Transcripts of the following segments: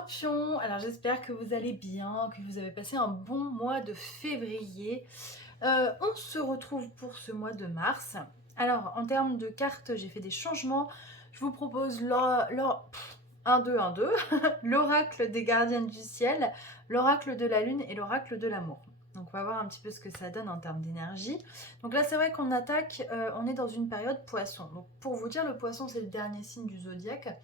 Scorpion, alors j'espère que vous allez bien, que vous avez passé un bon mois de février. On se retrouve pour ce mois de mars. Alors en termes de cartes, j'ai fait des changements. Je vous propose 1, 2, l'oracle des gardiens du ciel, l'oracle de la lune et l'oracle de l'amour. Donc on va voir un petit peu ce que ça donne en termes d'énergie. Donc là c'est vrai qu'on attaque, on est dans une période poisson. Donc pour vous dire, le poisson c'est le dernier signe du zodiaque.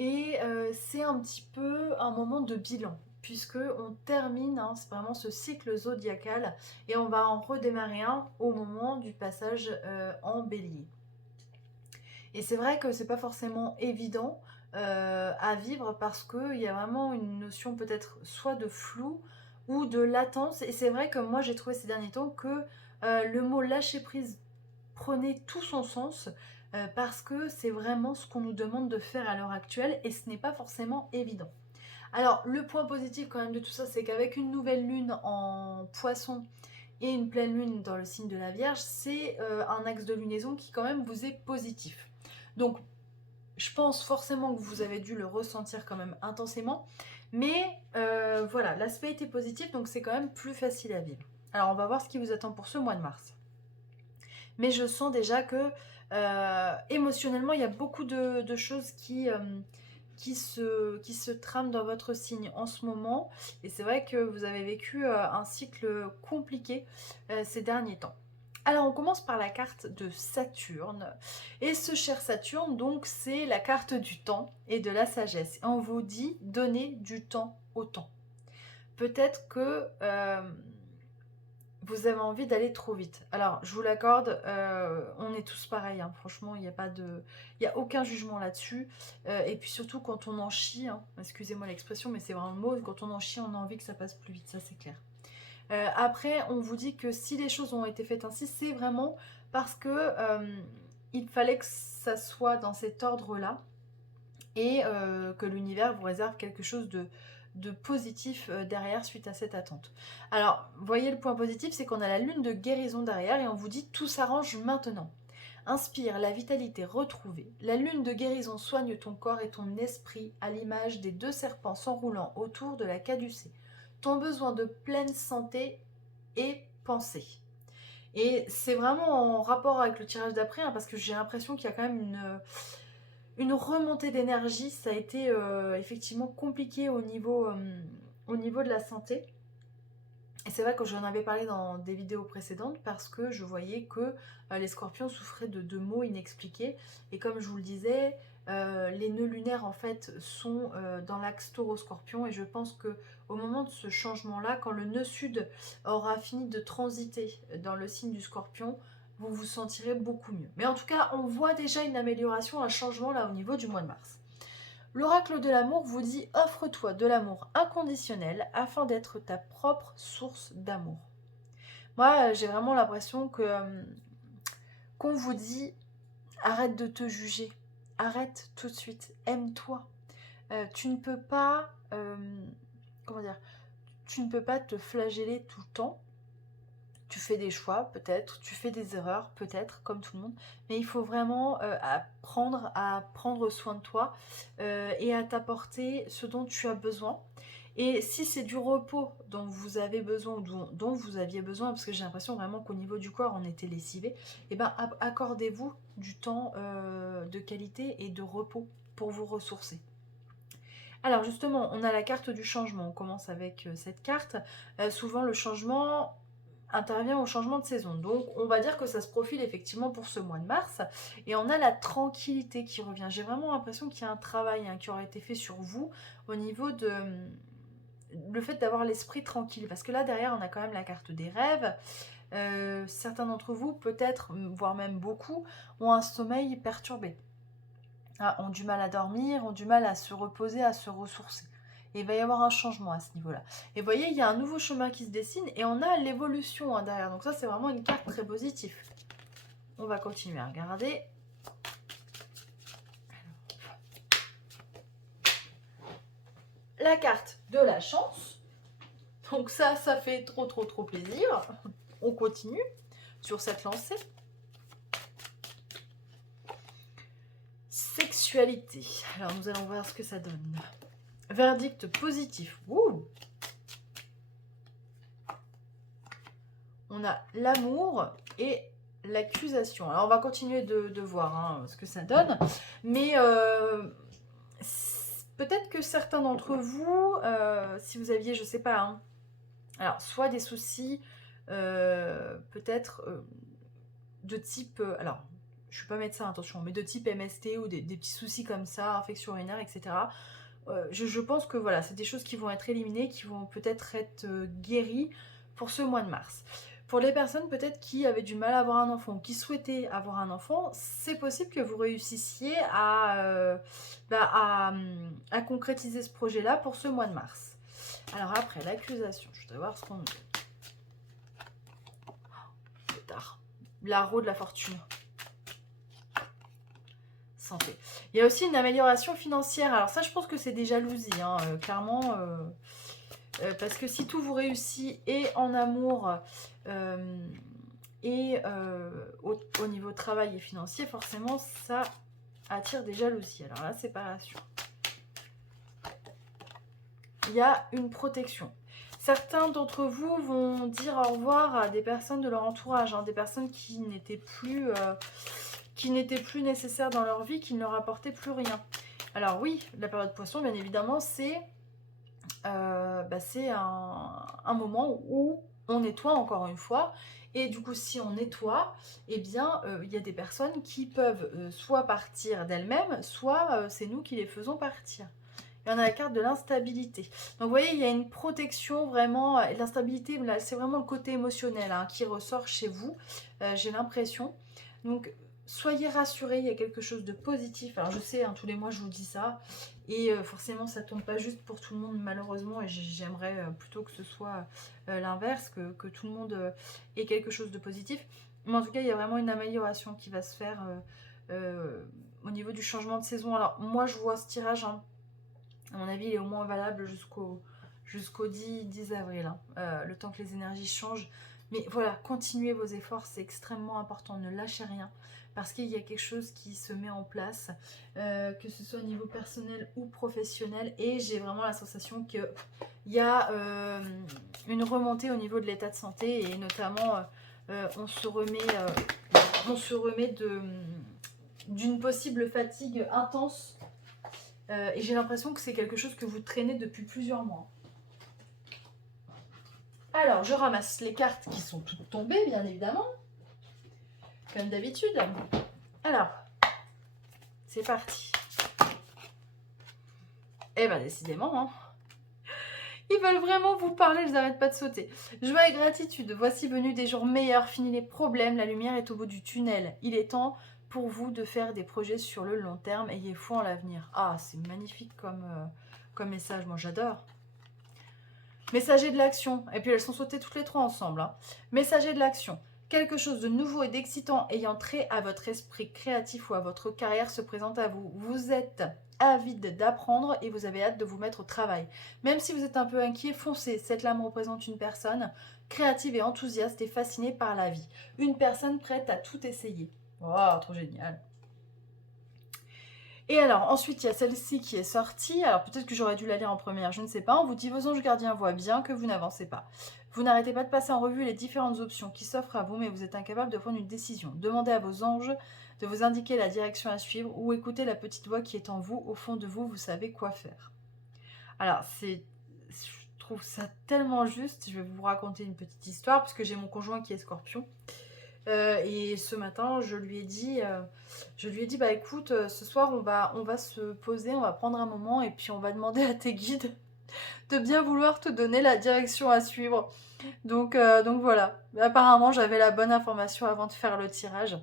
Et c'est un petit peu un moment de bilan, puisque on termine, hein, c'est vraiment ce cycle zodiacal, et on va en redémarrer un au moment du passage en bélier. Et c'est vrai que c'est pas forcément évident à vivre, parce qu'il y a vraiment une notion peut-être soit de flou ou de latence. Et c'est vrai que moi j'ai trouvé ces derniers temps que le mot lâcher prise prenait tout son sens, parce que c'est vraiment ce qu'on nous demande de faire à l'heure actuelle et ce n'est pas forcément évident. Alors le point positif quand même de tout ça, c'est qu'avec une nouvelle lune en poisson et une pleine lune dans le signe de la Vierge, c'est un axe de lunaison qui quand même vous est positif. Donc je pense forcément que vous avez dû le ressentir quand même intensément, mais voilà, l'aspect était positif, donc c'est quand même plus facile à vivre. Alors on va voir ce qui vous attend pour ce mois de mars. Mais je sens déjà que émotionnellement, il y a beaucoup de choses qui se trament dans votre signe en ce moment. Et c'est vrai que vous avez vécu un cycle compliqué ces derniers temps. Alors on commence par la carte de Saturne. Et ce cher Saturne, donc, c'est la carte du temps et de la sagesse. Et on vous dit donner du temps au temps. Peut-être que vous avez envie d'aller trop vite. Alors, je vous l'accorde, on est tous pareils, hein. Franchement, il n'y a pas de... Il n'y a aucun jugement là-dessus. Et puis surtout, quand on en chie, hein, excusez-moi l'expression, mais c'est vraiment le mot, quand on en chie, on a envie que ça passe plus vite, ça c'est clair. Après, on vous dit que si les choses ont été faites ainsi, c'est vraiment parce que il fallait que ça soit dans cet ordre-là, et que l'univers vous réserve quelque chose de positif derrière suite à cette attente. Alors, voyez, le point positif, c'est qu'on a la lune de guérison derrière et on vous dit tout s'arrange maintenant. Inspire la vitalité retrouvée. La lune de guérison soigne ton corps et ton esprit à l'image des deux serpents s'enroulant autour de la caducée. Ton besoin de pleine santé est pensé. Et c'est vraiment en rapport avec le tirage d'après, hein, parce que j'ai l'impression qu'il y a quand même une remontée d'énergie. Ça a été effectivement compliqué au niveau de la santé. Et c'est vrai que j'en avais parlé dans des vidéos précédentes, parce que je voyais que les scorpions souffraient de maux inexpliqués. Et comme je vous le disais, les nœuds lunaires en fait sont dans l'axe taureau-scorpion. Et je pense que au moment de ce changement-là, quand le nœud sud aura fini de transiter dans le signe du scorpion, vous vous sentirez beaucoup mieux. Mais en tout cas, on voit déjà une amélioration, un changement là au niveau du mois de mars. L'oracle de l'amour vous dit: offre-toi de l'amour inconditionnel afin d'être ta propre source d'amour. Moi, j'ai vraiment l'impression que qu'on vous dit: arrête de te juger, arrête tout de suite, aime-toi. Tu ne peux pas, comment dire, tu ne peux pas te flageller tout le temps. Tu fais des choix, peut-être, tu fais des erreurs, peut-être, comme tout le monde, mais il faut vraiment apprendre à prendre soin de toi et à t'apporter ce dont tu as besoin. Et si c'est du repos dont vous avez besoin, ou dont vous aviez besoin, parce que j'ai l'impression vraiment qu'au niveau du corps, on était lessivé, et ben accordez-vous du temps de qualité et de repos pour vous ressourcer. Alors justement, on a la carte du changement. On commence avec cette carte. Souvent, le changement intervient au changement de saison. Donc on va dire que ça se profile effectivement pour ce mois de mars. Et on a la tranquillité qui revient. J'ai vraiment l'impression qu'il y a un travail, hein, qui aurait été fait sur vous au niveau de le fait d'avoir l'esprit tranquille. Parce que là derrière on a quand même la carte des rêves. Certains d'entre vous, peut-être, voire même beaucoup, ont un sommeil perturbé. Ah, ont du mal à dormir, ont du mal à se reposer, à se ressourcer. Et il va y avoir un changement à ce niveau-là. Et vous voyez, il y a un nouveau chemin qui se dessine et on a l'évolution, hein, derrière. Donc ça, c'est vraiment une carte très positive. On va continuer à regarder. La carte de la chance. Donc ça fait trop, trop, trop plaisir. On continue sur cette lancée. Sexualité. Alors nous allons voir ce que ça donne. Verdict positif. Ouh. On a l'amour et l'accusation. Alors, on va continuer de voir hein, ce que ça donne. Mais peut-être que certains d'entre vous, si vous aviez, je sais pas, hein, alors, soit des soucis, peut-être de type... alors, je ne suis pas médecin, attention, mais de type MST ou des petits soucis comme ça, infection urinaire, etc. Je pense que voilà, c'est des choses qui vont être éliminées, qui vont peut-être être guéries pour ce mois de mars. Pour les personnes peut-être qui avaient du mal à avoir un enfant ou qui souhaitaient avoir un enfant, c'est possible que vous réussissiez à concrétiser ce projet-là pour ce mois de mars. Alors après, l'accusation, je dois voir ce qu'on nous dit. C'est tard. L'arrow de la fortune. Santé. Il y a aussi une amélioration financière. Alors ça, je pense que c'est des jalousies, hein, clairement. Parce que si tout vous réussit et en amour et au niveau travail et financier, forcément, ça attire des jalousies. Alors la séparation. Il y a une protection. Certains d'entre vous vont dire au revoir à des personnes de leur entourage, hein, des personnes qui n'étaient plus nécessaires dans leur vie, qui ne leur apportaient plus rien. Alors oui, la période poisson, bien évidemment, c'est un moment où on nettoie encore une fois. Et du coup, si on nettoie, eh bien, il y a des personnes qui peuvent soit partir d'elles-mêmes, soit c'est nous qui les faisons partir. Et on a la carte de l'instabilité. Donc vous voyez, il y a une protection vraiment. Et l'instabilité, c'est vraiment le côté émotionnel hein, qui ressort chez vous, j'ai l'impression. Donc soyez rassurés, il y a quelque chose de positif. Alors je sais, hein, tous les mois je vous dis ça. Et forcément, ça ne tombe pas juste pour tout le monde, malheureusement. Et j'aimerais plutôt que ce soit l'inverse, que tout le monde ait quelque chose de positif. Mais en tout cas, il y a vraiment une amélioration qui va se faire au niveau du changement de saison. Alors moi, je vois ce tirage... Hein, à mon avis, il est au moins valable jusqu'au 10 avril, hein, le temps que les énergies changent. Mais voilà, continuez vos efforts, c'est extrêmement important, ne lâchez rien, parce qu'il y a quelque chose qui se met en place, que ce soit au niveau personnel ou professionnel, et j'ai vraiment la sensation qu'il y a une remontée au niveau de l'état de santé, et notamment on se remet d'une possible fatigue intense. Et j'ai l'impression que c'est quelque chose que vous traînez depuis plusieurs mois. Alors, je ramasse les cartes qui sont toutes tombées, bien évidemment. Comme d'habitude. Alors, c'est parti. Eh ben, décidément, hein. Ils veulent vraiment vous parler, je n'arrête pas de sauter. Joie et gratitude, voici venus des jours meilleurs, fini les problèmes, la lumière est au bout du tunnel. Il est temps pour vous de faire des projets sur le long terme, ayez foi en l'avenir. Ah, c'est magnifique comme message, moi j'adore. Messager de l'action, et puis elles sont sautées toutes les trois ensemble. Hein. Messager de l'action, quelque chose de nouveau et d'excitant ayant trait à votre esprit créatif ou à votre carrière se présente à vous. Vous êtes avide d'apprendre et vous avez hâte de vous mettre au travail. Même si vous êtes un peu inquiet, foncez. Cette lame représente une personne créative et enthousiaste et fascinée par la vie. Une personne prête à tout essayer. Oh, trop génial. Et alors, ensuite, il y a celle-ci qui est sortie. Alors, peut-être que j'aurais dû la lire en première, je ne sais pas. On vous dit, vos anges gardiens voient bien que vous n'avancez pas. Vous n'arrêtez pas de passer en revue les différentes options qui s'offrent à vous, mais vous êtes incapable de prendre une décision. Demandez à vos anges de vous indiquer la direction à suivre ou écoutez la petite voix qui est en vous. Au fond de vous, vous savez quoi faire. Alors, je trouve ça tellement juste. Je vais vous raconter une petite histoire, parce que j'ai mon conjoint qui est Scorpion. Et ce matin, je lui ai dit, bah écoute, ce soir on va se poser, on va prendre un moment et puis on va demander à tes guides de bien vouloir te donner la direction à suivre. Donc voilà, apparemment j'avais la bonne information avant de faire le tirage.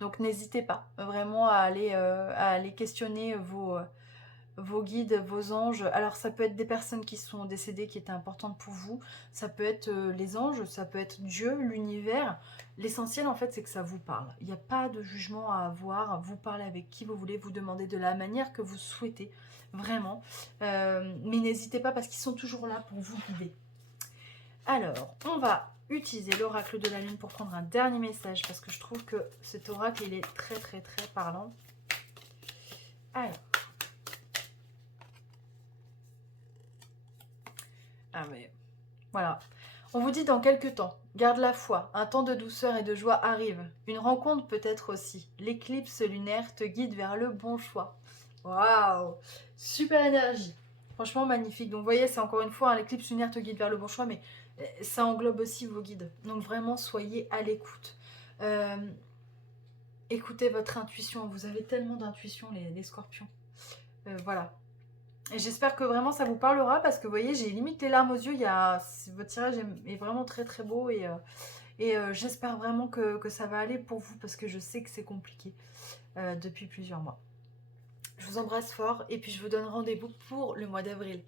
Donc n'hésitez pas vraiment à aller questionner vos guides, vos anges. Alors ça peut être des personnes qui sont décédées, qui étaient importantes pour vous. Ça peut être les anges, ça peut être Dieu, l'univers. L'essentiel en fait c'est que ça vous parle. Il n'y a pas de jugement à avoir. Vous parlez avec qui vous voulez, vous demandez de la manière que vous souhaitez. Vraiment. Mais n'hésitez pas parce qu'ils sont toujours là pour vous guider. Alors, on va utiliser l'oracle de la lune pour prendre un dernier message parce que je trouve que cet oracle il est très très très parlant. Alors. Ah mais voilà. On vous dit dans quelques temps, garde la foi, un temps de douceur et de joie arrive. Une rencontre peut-être aussi. L'éclipse lunaire te guide vers le bon choix. Waouh! Super énergie. Franchement magnifique. Donc vous voyez, c'est encore une fois, hein, l'éclipse lunaire te guide vers le bon choix, mais ça englobe aussi vos guides. Donc vraiment, soyez à l'écoute. Euh, Écoutez votre intuition. Vous avez tellement d'intuition, les scorpions. Voilà. Et j'espère que vraiment ça vous parlera parce que vous voyez, j'ai limite les larmes aux yeux. Votre tirage est vraiment très très beau et j'espère vraiment que ça va aller pour vous parce que je sais que c'est compliqué depuis plusieurs mois. Je vous embrasse fort et puis je vous donne rendez-vous pour le mois d'avril.